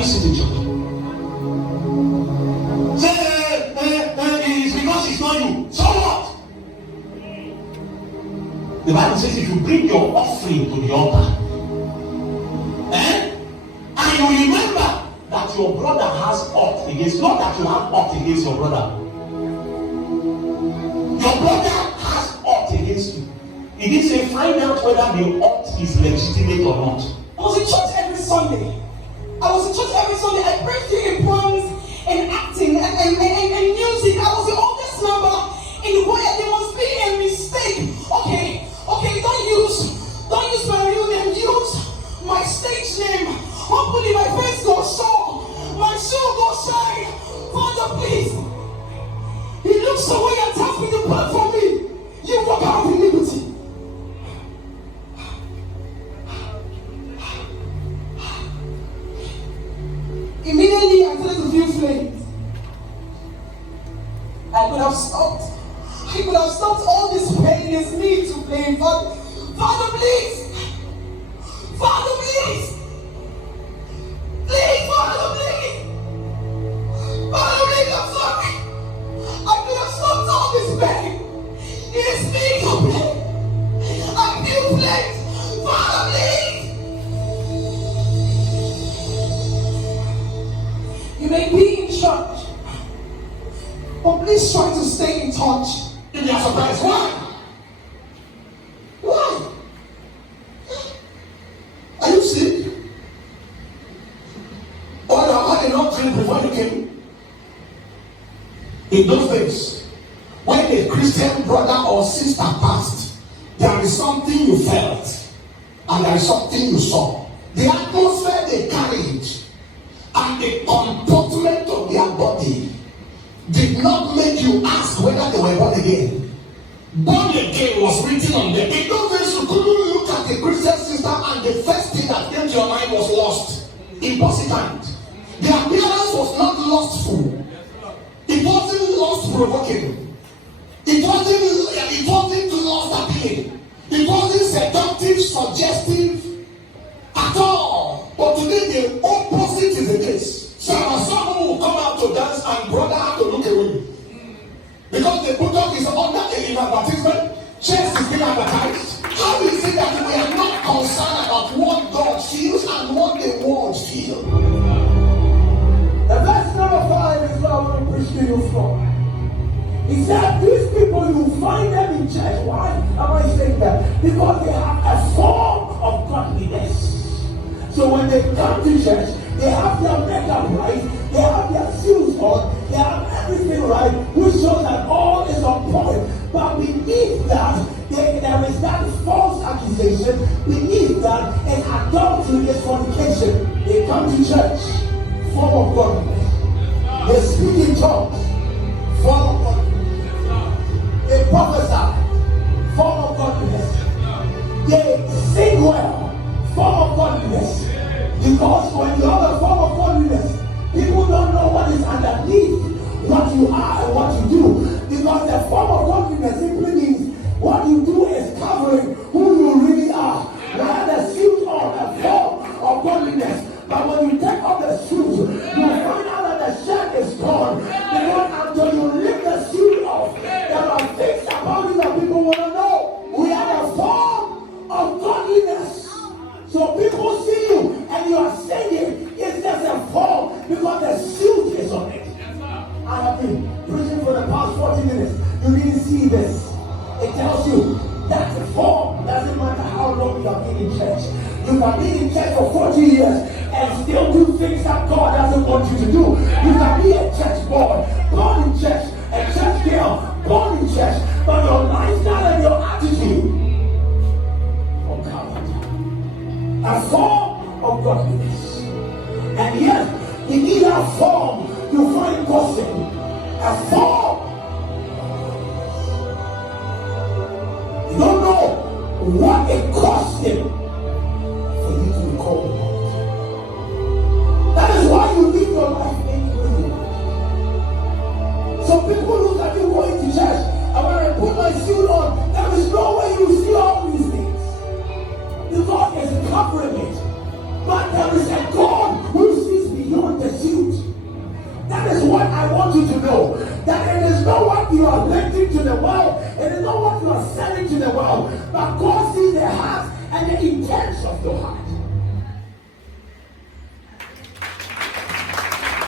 you sit in church? Say, it's because it's not you. So what? The Bible says if you bring your offering to the altar, and you remember that your brother has ought against, not that you have ought against your brother. Your brother has ought against you. He didn't say find out whether the ought is legitimate or not. I was in church every Sunday. I prayed in poems and acting and music. I was the oldest member in the choir. There must be a mistake. Okay, don't use my real name. Use my stage name. Hopefully my face goes show. My shoe goes shine. Father, please. He looks away and tells me to pray for me. You walk out in liberty. Immediately I started to feel flames. I could have stopped all this pain, this need to blame. Father, please. Father, please. Please, Father, please. Father, please, I'm sorry. I could have stopped all this pain. It is me to blame. I feel flames. Father, please. You may be in church, but please try to stay in touch. Give me a surprise. Why? Are you sick? Or have had enough drink before you came? In those days, when a Christian brother or sister passed, there is something you felt and there is something you saw. The atmosphere they carried and the comportment of their body did not make you ask whether they were born again. Born again was written on them. In those days, you couldn't look at a Christian sister and the first thing that came to your mind was lust. Impossible. The appearance was not lustful. It wasn't lust provoking. It wasn't lust appealing. It wasn't seductive, suggestive at all. But today the opposite is the case. So someone will come out to dance and brother have to look away. Because the product is under an advertisement, chest is being advertised. How is it that we are not concerned about what God feels and what the world feels? The verse number 5 is what I want to preach to you from. He said, these people, you find them in church. Why am I saying that? Because they have a form of godliness. So when they come to church, they have their makeup right, they have their shoes on, they have everything right, which shows that all is on point. But beneath that, there is that false accusation. Beneath that, an adultery is fornication. They come to church, form of godliness. They speak in tongues, form of godliness. They prophesy, form of godliness. They sing well, form of godliness. Because when you have a form of godliness, people don't know what is underneath what you are and what you do. Because the form of godliness simply means what you do is covering who you really are. While the shoes on a form of godliness, but when you take off the shoes, you find out that the shirt is torn. Because until you lift the shoes off, there are things about you that people want to know. We have a form of godliness. So people see you and you are singing, it's just a form because the suit is on it. I have been preaching for the past 40 minutes. You didn't see this. It tells you that's a form. Doesn't matter how long you have been in church. You can be in church for 40 years and still do things that God doesn't want you to do. You can be a church boy, born in church, a church girl, born in church, but your lifestyle and your attitude, a form of godliness. And yet, in either form, you find gossip. A form. You don't know what it cost him for you to be called. That is why you live your life anyway you want. So people look at you going to church, and when I put my suit on, there is no way you see all these things. The God is covering it. But there is a God who sees beyond. what I want you to know. That it is not what you are lending to the world, it is not what you are selling to the world, but God sees the heart and the